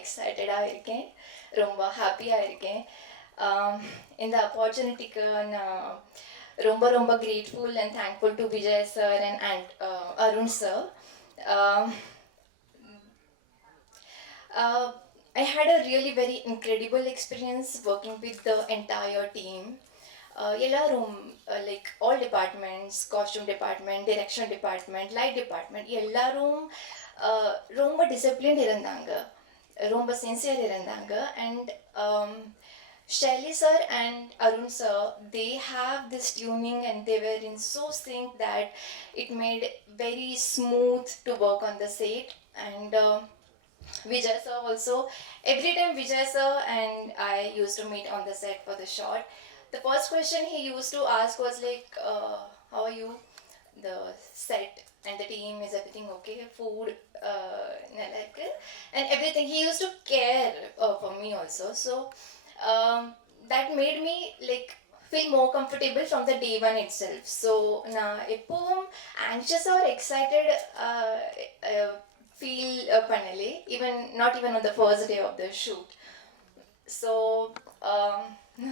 எக்ஸைட்டடாக இருக்கேன், ரொம்ப ஹாப்பியாக இருக்கேன். இந்த ஆப்பர்ச்சுனிட்டிக்கு நான் ரொம்ப ரொம்ப grateful and thankful to Vijay sir and Arun sir. I had a really very incredible experience working with the entire team. எல்லாரும் like all departments, costume department, direction department, light department எல்லாரும் ரொம்ப டிசிப்ளின்ட் இருந்தாங்க, ரொம்ப சின்சியர் இருந்தாங்க. And Shelly sir and Arun sir, they have this tuning and they were in so sync that it made very smooth to work on the set. And Vijay sir also, every time Vijay sir and I used to meet on the set for the shot, the first question he used to ask was like, how are you, the set and the team, is everything okay, food, and everything. He used to care for me also. So that made me like feel more comfortable from the day one itself. So நான் எப்பவும் anxious or excited feel பண்ணலே, even not even on the first day of the shoot. So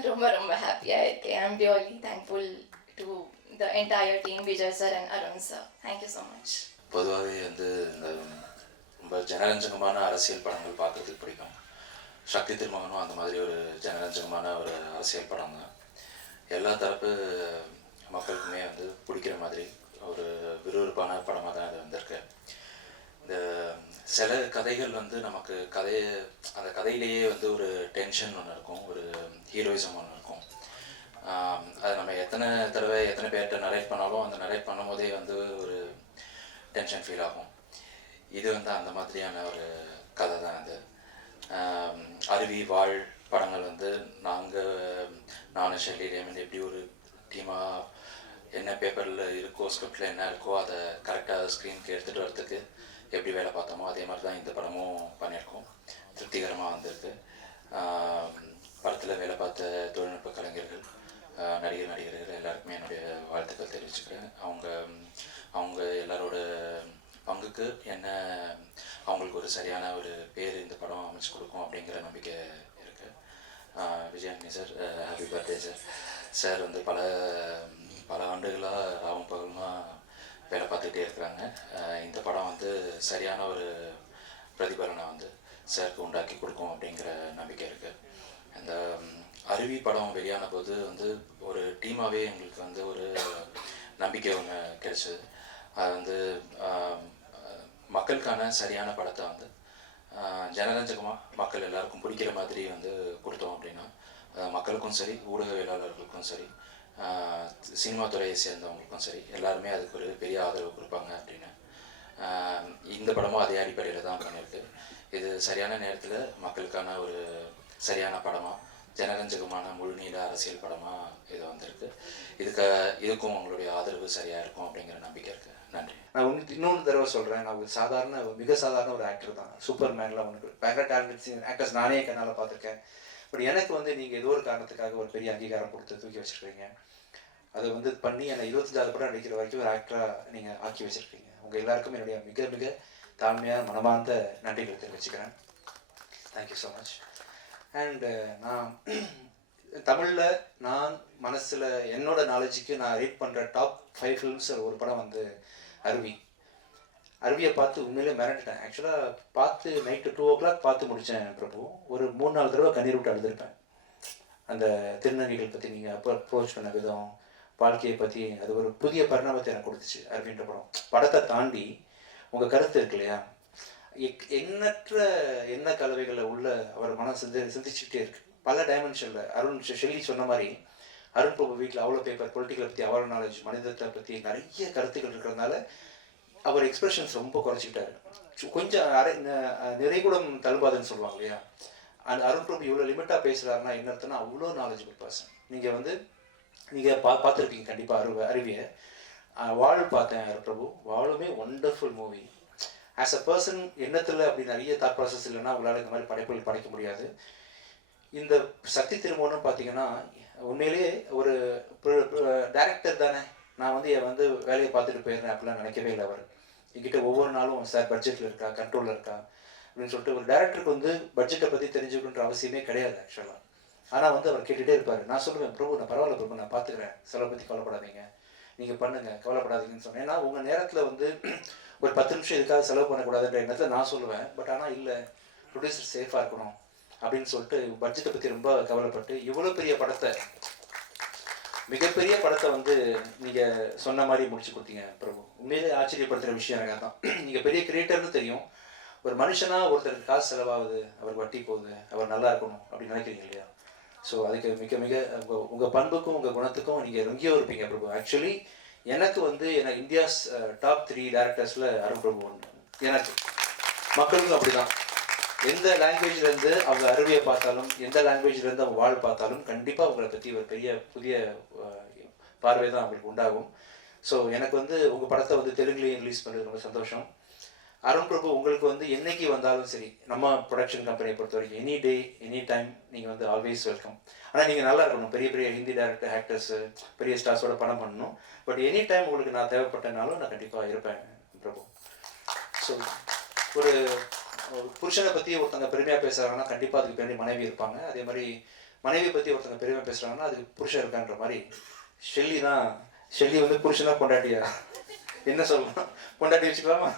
ரொம்ப ரொம்ப ஹாப்பியாக இருக்கேன். I'm really thankful to the entire team, Vijay sir and Arun sir. Thank you so much. பொதுவாகவே வந்து இந்த ரொம்ப ஜனரஞ்சகமான அரசியல் படங்கள் பார்க்கறதுக்கு பிடிக்கும். சக்தி திருமகனும் அந்த மாதிரி ஒரு ஜனரஞ்சகமான ஒரு அரசியல் படம் தான். எல்லா தரப்பு மக்களுக்குமே வந்து பிடிக்கிற மாதிரி ஒரு விறுவிறுப்பான படமாக தான் அது வந்திருக்கு. இந்த சில கதைகள் வந்து நமக்கு அந்த கதையிலேயே வந்து ஒரு டென்ஷன் ஒன்று இருக்கும், ஒரு ஹீரோயிசம் ஒன்று இருக்கும். அதை நம்ம எத்தனை பேர்கிட்ட நரேட் பண்ணாலும் அந்த நரேட் பண்ணும் போதே வந்து ஒரு டென்ஷன் ஃபீல் ஆகும். இது வந்து அந்த மாதிரியான ஒரு கதை தான் அது. அருவி வாழ் படங்கள் வந்து நானும் ஷெல்லி ரேமண்ட் எப்படி ஒரு டீமாக என்ன பேப்பரில் இருக்கோ, ஸ்கிரிப்டில் என்ன இருக்கோ அதை கரெக்டாக ஸ்க்ரீனுக்கு எடுத்துகிட்டு வரதுக்கு எப்படி வேலை பார்த்தோமோ அதே மாதிரி தான் இந்த படமும் பண்ணியிருக்கோம். திருப்திகரமாக வந்திருக்கு. படத்தில் வேலை பார்த்த தொழில்நுட்ப கலைஞர்கள், நடிகர்கள் எல்லாருக்குமே என்னுடைய வாழ்த்துக்கள் தெரிவிச்சுக்கிறேன். அவங்க எல்லாரோட பங்குக்கு அவங்களுக்கு ஒரு சரியான ஒரு பேர் இந்த படம் அமைச்சு கொடுக்கும் அப்படிங்கிற நம்பிக்கை இருக்குது. Vijayani sir, happy birthday sir. Sir வந்து பல ஆண்டுகளாக ராவும் பகலுமாக வேலை பார்த்துக்கிட்டே இருக்கிறாங்க. இந்த படம் வந்து சரியான ஒரு பிரதிபலனை வந்து சாருக்கு உண்டாக்கி கொடுக்கும் அப்படிங்கிற நம்பிக்கை இருக்குது. இந்த அருவி படம் வெளியான போது வந்து ஒரு டீமாகவே எங்களுக்கு வந்து ஒரு நம்பிக்கை ஒன்று கிடைச்சது. அது வந்து மக்களுக்கான சரியான படத்தை வந்து ஜனரஞ்சகமாக மக்கள் எல்லாருக்கும் பிடிக்கிற மாதிரி வந்து கொடுத்தோம் அப்படின்னா மக்களுக்கும் சரி, ஊடகவியலாளர்களுக்கும் சரி, சினிமா துறையை சேர்ந்தவங்களுக்கும் சரி, எல்லாருமே அதுக்கு ஒரு பெரிய ஆதரவு கொடுப்பாங்க அப்படின்னு இந்த படமும் அதே அடிப்படையில் தான் பண்ணியிருக்கு. இது சரியான நேரத்தில் மக்களுக்கான ஒரு சரியான படமாக, ஜனரஞ்சகமான முழுநீள அரசியல் படமாக இது வந்திருக்கு. இதுக்கும் உங்களுடைய ஆதரவு சரியாக இருக்கும் அப்படிங்கிற நம்பிக்கை இருக்குது. நன்றி. நான் இன்னொன்று தடவை சொல்கிறேன், நான் ஒரு மிக சாதாரண ஒரு ஆக்டர் தான். சூப்பர்மேனில் ஒன்று பயங்கர டேலண்டட் ஆக்டர்ஸ் நானே கண்ணால் பார்த்துருக்கேன். பட் எனக்கு வந்து நீங்கள் ஏதோ ஒரு காரணத்துக்காக ஒரு பெரிய அங்கீகாரம் கொடுத்து தூக்கி வச்சுருக்கீங்க. அதை வந்து பண்ணி என்னை 24 படம் நடிக்கிற வரைக்கும் ஒரு ஆக்டராக நீங்கள் ஆக்கி வச்சுருக்கீங்க. உங்கள் எல்லாருக்கும் என்னுடைய மிக மிக தாழ்மையான மனமார்ந்த நன்றிகளை தெரிவிச்சுக்கிறேன். Thank you so much. அண்டு நான் தமிழில் நான் மனசில் என்னோட நாலேஜுக்கு நான் ரேட் பண்ணுற டாப் 5 ஃபிலிம்ஸ் ஒரு படம் வந்து அருவியை பார்த்து உண்மையிலே மிரண்டுட்டேன். ஆக்சுவலாக பார்த்து நைட்டு 2 o'clock பார்த்து முடித்தேன் பிரபு. ஒரு 3-4 தடவை கண்ணீர் விட்டு அழுதுருப்பேன். அந்த திருநங்கைகள் பற்றி நீங்கள் அப்ரோச் பண்ண விதம், வாழ்க்கையை பற்றி அது ஒரு புதிய பரிணாமத்தை எனக்கு கொடுத்துச்சு அருவின்ற படம். படத்தை தாண்டி உங்கள் கருத்து இருக்கு இல்லையா, எண்ண கலவைகளில் உள்ள அவர் மனம் சிந்திச்சுக்கிட்டே இருக்குது பல டைமென்ஷனில். ஷெல்லி சொன்ன மாதிரி அருண் பிரபு வீட்டில் அவ்வளோ பேப்பர், பொலிட்டிக்கலை பற்றி அவ்வளோ நாலேஜ், மனிதத்தை பற்றி நிறைய கருத்துக்கள் இருக்கிறதுனால அவர் எக்ஸ்பிரஷன்ஸ் ரொம்ப குறைச்சிக்கிட்டாரு. கொஞ்சம் நிறைகுடம் தழும்பாதுன்னு சொல்லுவாங்க இல்லையா, அந்த அருண் பிரபு இவ்வளோ லிமிட்டாக பேசுகிறாருன்னா என்ன அர்த்தம்னா அவ்வளோ நாலேஜபிள் பர்சன். நீங்கள் பார்த்துருப்பீங்க கண்டிப்பாக அருவியை. வாழ் பார்த்தேன் பிரபு, வாழுமே wonderful movie. As a person எண்ணத்தில் அப்படி நிறைய தாட் ப்ராசஸ் இல்லைன்னா உங்களால் இந்த மாதிரி படைப்புகள் படைக்க முடியாது. இந்த சக்தி திருமணம்னு பார்த்தீங்கன்னா உண்மையிலேயே ஒரு டைரக்டர் தானே, நான் வந்து வேலையை பார்த்துட்டு போயிடுறேன் அப்படிலாம் நினைக்கவே இல்லை. அவர் என்கிட்ட ஒவ்வொரு நாளும் சார் பட்ஜெட்டில் இருக்கா, கண்ட்ரோலில் இருக்கா, அப்படின்னு சொல்லிட்டு ஒரு டேரக்டருக்கு வந்து பட்ஜெட்டை பற்றி தெரிஞ்சுக்கணுன்ற அவசியமே கிடையாது ஆக்சுவலாக. ஆனால் வந்து அவர் கேட்டுகிட்டே இருப்பார். நான் சொல்லுவேன், பிரபு நான் பரவாயில்ல பிரபு, நான் பார்த்துக்கிறேன், செலவை பற்றி கவலைப்படாதீங்க, நீங்கள் பண்ணுங்கள், கவலைப்படாதீங்கன்னு சொன்னேன். ஏன்னா உங்கள் நேரத்தில் வந்து ஒரு 10 நிமிஷம் இதுக்காக செலவு பண்ணக்கூடாதுன்ற எண்ணத்தில் நான் சொல்லுவேன். பட் ஆனால் இல்லை, ப்ரொடியூசர் சேஃபாக இருக்கணும் அப்படின்னு சொல்லிட்டு பட்ஜெட்டை பற்றி ரொம்ப கவலைப்பட்டு இவ்வளோ பெரிய படத்தை, மிகப்பெரிய படத்தை வந்து நீங்கள் சொன்ன மாதிரி முடிச்சு கொடுத்தீங்க பிரபு. உண்மையிலே ஆச்சரியப்படுத்துகிற விஷயம் எனக்கு தான். நீங்கள் பெரிய கிரியேட்டர்னு தெரியும், ஒரு மனுஷனாக ஒருத்தருக்கு காசு செலவாகுது, அவர் வட்டி போகுது, அவர் நல்லா இருக்கணும் அப்படின்னு நினைக்கிறீங்க இல்லையா? ஸோ அதுக்கு மிக மிக உங்கள் பண்புக்கும் உங்கள் குணத்துக்கும் நீங்கள் எங்கேயோ இருப்பீங்க பிரபு. ஆக்சுவலி எனக்கு வந்து எனக்கு இந்தியாஸ் டாப் 3 டேரக்டர்ஸில் அருண் பிரபு ஒன்று. எனக்கு மக்களுக்கும் அப்படி தான். எந்த லாங்குவேஜ்லேருந்து அவங்க அருவியை பார்த்தாலும், எந்த லாங்குவேஜ்லேருந்து அவங்க வாழ் பார்த்தாலும் கண்டிப்பாக அவங்களை பற்றி ஒரு பெரிய புதிய பார்வை தான் அவங்களுக்கு உண்டாகும். ஸோ எனக்கு வந்து உங்கள் படத்தை வந்து தெலுங்குலேயும் ரிலீஸ் பண்ணுறது ரொம்ப சந்தோஷம். அருண் பிரபு உங்களுக்கு வந்து என்னைக்கு வந்தாலும் சரி, நம்ம ப்ரொடக்ஷன் கம்பெனியை பொறுத்த வரைக்கும் எனி டே எனி டைம் நீங்கள் வந்து ஆல்வேஸ் வெல்கம். ஆனால் நீங்கள் நல்லா இருக்கணும், பெரிய பெரிய ஹிந்தி டேரக்டர் ஆக்டர்ஸு பெரிய ஸ்டார்ஸோட படம் பண்ணணும். பட் எனி டைம் உங்களுக்கு நான் தேவைப்பட்டனாலும் நான் கண்டிப்பாக இருப்பேன் பிரபு. ஸோ ஒரு புருஷனை பற்றி ஒருத்தங்க பெருமையாக பேசுகிறாங்கன்னா கண்டிப்பாக அதுக்கு பின்னாடி மனைவி இருப்பாங்க. அதே மாதிரி மனைவியை பற்றி ஒருத்தங்க பெருமையாக பேசுகிறாங்கன்னா அதுக்கு புருஷன் இருக்கான்ற மாதிரி ஷெல்லி வந்து புருஷனாக கொண்டாட்டியா என்ன சொல்லலாம், கொண்டாட்டி வச்சுக்கலாமா?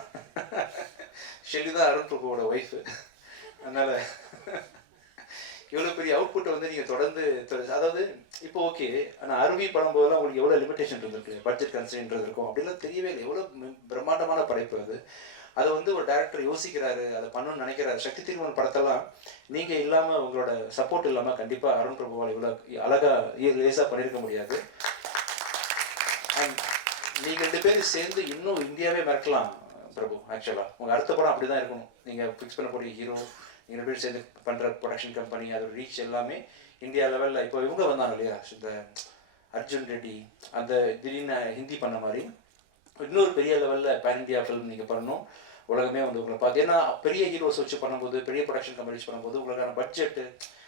ஷெல்லி தான் அருண் பிரபுவோட ஒய்ஃபு. அதனால் எவ்வளோ பெரிய அவுட்புட்டை வந்து நீங்கள் தொடர்ந்து அதாவது இப்போ ஓகே, ஆனால் அருவி படும்போதெல்லாம் உங்களுக்கு எவ்வளோ லிமிடேஷன் இருந்திருக்கு, பட்ஜெட் கன்ஸ்ட்ரெயின்ட் இருக்கும் அப்படிலாம் தெரியவே இல்லை. எவ்வளோ பிரம்மாண்டமான படைப்பு அது. அதை வந்து ஒரு டேரக்டர் யோசிக்கிறாரு, அதை பண்ணணும்னு நினைக்கிறாரு. சக்தி திருமணம் படத்தெல்லாம் நீங்கள் இல்லாமல், உங்களோட சப்போர்ட் இல்லாமல் கண்டிப்பாக அருண் பிரபுவால் இவ்வளோ அழகாக லேசாக பண்ணியிருக்க முடியாது. அண்ட் நீங்கள் 2 பேரும் சேர்ந்து இன்னும் இந்தியாவே மறக்கலாம் பிரபு. ஆக்சுவலாக உங்கள் அடுத்த படம் அப்படி தான் இருக்கணும். நீங்கள் ஃபிக்ஸ் பண்ணக்கூடிய ஹீரோ, நீங்கள் 2 பேரும் சேர்ந்து பண்ணுற ப்ரொடக்ஷன் கம்பெனி, அதோட ரீச் எல்லாமே இந்தியா லெவலில். இப்போ இவங்க வந்தாங்க இல்லையா, இந்த அர்ஜுன் ரெட்டி, அந்த திடீர்னு ஹிந்தி பண்ண மாதிரி இன்னொரு பெரிய லெவலில் பேன் இந்தியா ஃபிலிம் நீங்கள் பண்ணணும். உலகமே வந்து உங்களை பார்த்து, ஏன்னா பெரிய ஹீரோஸ் வச்சு பண்ணும்போது, பெரிய ப்ரொடக்ஷன் கம்பெனிஸ் பண்ணும்போது உங்களுக்கான பட்ஜெட்டு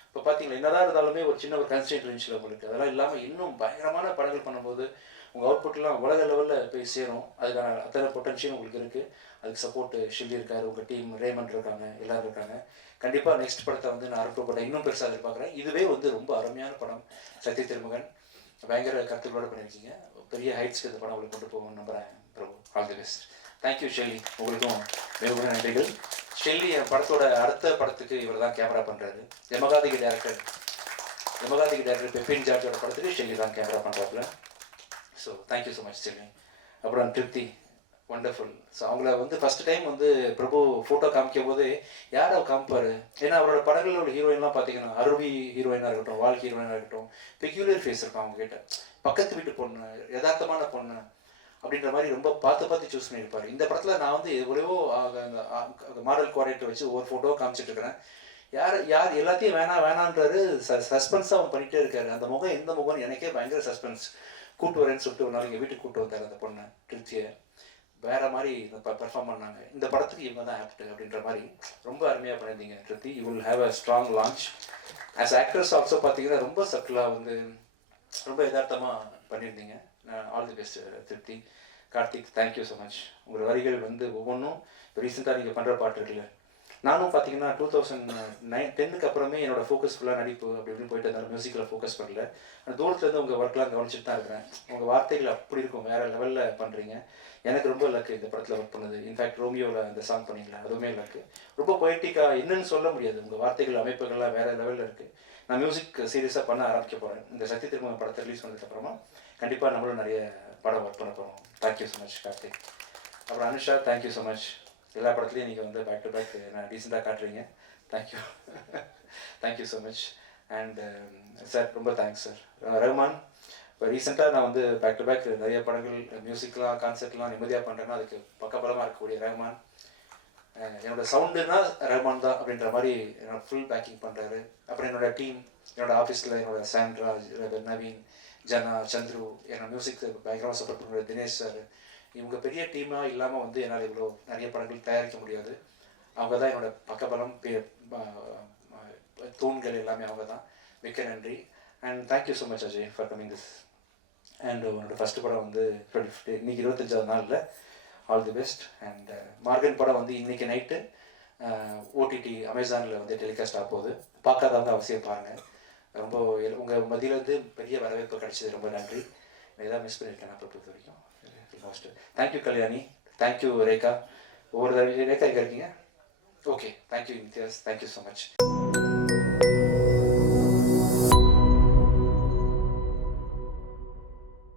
இப்போ பார்த்தீங்களா என்னதான் இருந்தாலுமே ஒரு சின்ன ஒரு கன்ஸ்டன்ட் இருந்துச்சு உங்களுக்கு. அதெல்லாம் இல்லாமல் இன்னும் பயங்கரமான படங்கள் பண்ணும்போது உங்கள் அவுட்புட்லாம் உலக லெவலில் போய் சேரும். அதுக்கான அத்தனை பொட்டன்ஷியல் உங்களுக்கு இருக்குது. அதுக்கு சப்போர்ட்டு ஷில்லி இருக்கார், உங்கள் டீம் ரேமண்ட் இருக்காங்க, எல்லோரும் இருக்காங்க. கண்டிப்பாக நெக்ஸ்ட் படத்தை வந்து நான் அருண் பிரபுவோட இன்னும் பெருசாக எதிர்பார்க்குறேன். இதுவே வந்து ரொம்ப அருமையான படம். சக்தி திருமகன் பயங்கர கருத்துக்களோடு பண்ணியிருக்கீங்க. பெரிய ஹைட்ஸ்க்கு இந்த படம் உங்களுக்கு கொண்டு போகணும்னு நம்புகிறேன் Prabhu. All the best. Thank you Shelly, உங்களுக்கும் மிகவும் நன்றிகள். ஷெல்லி என் படத்தோட அடுத்த படத்துக்கு இவர் தான் கேமரா பண்ணுறாரு. யமகாதிக்கு டேரக்டர் பெப்பின் ஜார்ஜோட படத்துக்கு ஷெல்லி தான் கேமரா பண்ணுறாப்புல. So thank you so much Shelly. அப்புறம் திருப்தி, ஒண்டர்ஃபுல். ஸோ அவங்கள வந்து ஃபஸ்ட் டைம் வந்து பிரபு ஃபோட்டோ காமிக்கும் போது யார் அவர் காமிப்பார்? ஏன்னா அவரோட படங்களில் உள்ள ஹீரோயின்லாம் பார்த்தீங்கன்னா அருவி ஹீரோயினாக இருக்கட்டும், வால் ஹீரோயினாக இருக்கட்டும், பெக்யூலர் ஃபேஸ் இருக்கும் அவங்ககிட்ட. பக்கத்து வீட்டு பொண்ணு, யதார்த்தமான பொண்ணு அப்படின்ற மாதிரி ரொம்ப பார்த்து சூஸ் பண்ணியிருப்பார். இந்த படத்தில் நான் வந்து எவ்வளவோ மாடல் கோஆர்டினேட்டர் வச்சு ஒவ்வொரு ஃபோட்டோ காமிச்சிட்டு இருக்கிறேன். யார் எல்லாத்தையும் வேணான்றாரு. சஸ்பென்ஸாக அவன் பண்ணிகிட்டே இருக்காரு. அந்த முகம் எந்த முகம்னு எனக்கே பயங்கர சஸ்பென்ஸ். கூட்டு வரேன்னு சொல்லிட்டு ஒரு நாள் எங்கள் வீட்டுக்கு கூப்பிட்டு வந்தார் அந்த பொண்ணை, திருப்தியை. வேறு மாதிரி பெர்ஃபார்ம் பண்ணாங்க. இந்த படத்துக்கு இவங்க தான் ஆப்ட் அப்படின்ற மாதிரி ரொம்ப அருமையாக பண்ணியிருந்தீங்க திருப்தி. You will have a strong launch. As actors also பார்த்தீங்கன்னா ரொம்ப சட்டிலாக வந்து ரொம்ப யதார்த்தமாக பண்ணியிருந்தீங்க. ஆல் தி பெஸ்ட் திருப்தி. Karthik, thank you so much. உங்களோட வரிகள் வந்து ஒவ்வொன்றும் இப்போ ரீசெண்டாக நீங்கள் பண்ணுற பாட்டு இருக்குல்ல, நானும் பார்த்தீங்கன்னா 2010க்கு அப்புறமே என்னோடய ஃபோக்கஸ் ஃபுல்லாக நடிப்பு அப்படி இப்படின்னு போயிட்டு இருந்தாலும் மியூசிக்கில் ஃபோக்கஸ் பண்ணல. அந்த தூரத்துலேருந்து உங்கள் ஒர்க்லாம் கவனிச்சுட்டு தான் இருக்கிறேன். உங்கள் வார்த்தைகள் அப்படி இருக்கும், வேறு லெவலில் பண்ணுறீங்க. எனக்கு ரொம்ப லக்கு இந்த படத்தில் ஒர்க் பண்ணது. இன்ஃபேக்ட் ரோமியோவில் அந்த சாங் பண்ணிங்களா, அதுவுமே லக்கு. ரொம்ப பொய்ட்டிக்காக என்னன்னு சொல்ல முடியாது. உங்கள் வார்த்தைகள் அமைப்புகள்லாம் வேறு லெவலில் இருக்குது. நான் மியூசிக் சீரியஸாக பண்ண ஆரம்பிக்க போகிறேன். இந்த சக்தி திருமண படத்தை ரிலீஸ் பண்ணதுக்கப்புறமா கண்டிப்பாக நம்மளும் நிறைய படம் ஒர்க் பண்ண போகிறோம். Thank you so much Karthik. அப்புறம் அனுஷா, தேங்க்யூ ஸோ மச். எல்லா படத்துலையும் நீங்கள் வந்து பேக் டு பேக் நான் டீசெண்டாக காட்டுறீங்க. Thank you thank you so much. And sir ரொம்ப தேங்க்ஸ் சார். ரஹ்மான், இப்போ ரீசெண்டாக நான் வந்து பேக் டு பேக் நிறைய படங்கள் மியூசிக்லாம் கான்செர்ட்லாம் நிம்மதியாக பண்ணுறேன்னா அதுக்கு பக்கபலமாக இருக்கக்கூடிய ரஹ்மான். என்னோடய சவுண்டுனா ரஹ்மான் தான் அப்படின்ற மாதிரி என்னோட ஃபுல் பேக்கிங் பண்ணுறாரு. அப்புறம் என்னோடய டீம், என்னோடய ஆஃபீஸில் என்னோடய சாண்ட்ராஜ், நவீன், ஜனா, சந்துரு, என்னோட மியூசிக் பயங்கரமாக சப்போர்ட் பண்ணுற தினேஷ் சார். இவங்க பெரிய டீமாக இல்லாமல் வந்து என்னால் இவ்வளோ நிறைய படங்கள் தயாரிக்க முடியாது. அவங்க தான் என்னோடய பக்கபலம், தூண்கள் எல்லாமே அவங்க தான். மிக்க நன்றி. And thank you so much Ajay for coming this. And உன்னோட ஃபஸ்ட்டு படம் வந்து இன்றைக்கி 25வது நாளில் all the best. And Morgan படம் வந்து இன்றைக்கி நைட்டு ஓடிடி அமேசானில் வந்து டெலிகாஸ்ட் ஆக போகுது. பார்க்காதவங்க அவசியம் பாருங்கள். ரொம்ப உங்கள் மத்தியிலேருந்து பெரிய வரவேற்பு கிடைச்சது, ரொம்ப நன்றி. நான் எதாவது மிஸ் பண்ணியிருக்கேன் நான் பொறுத்த வரைக்கும். Almost. Thank you Kalyani, thank you Rekha. ஒவ்வொரு ரேகா எங்கே இருக்கீங்க? Okay, thank you Imtiaz, thank you so much.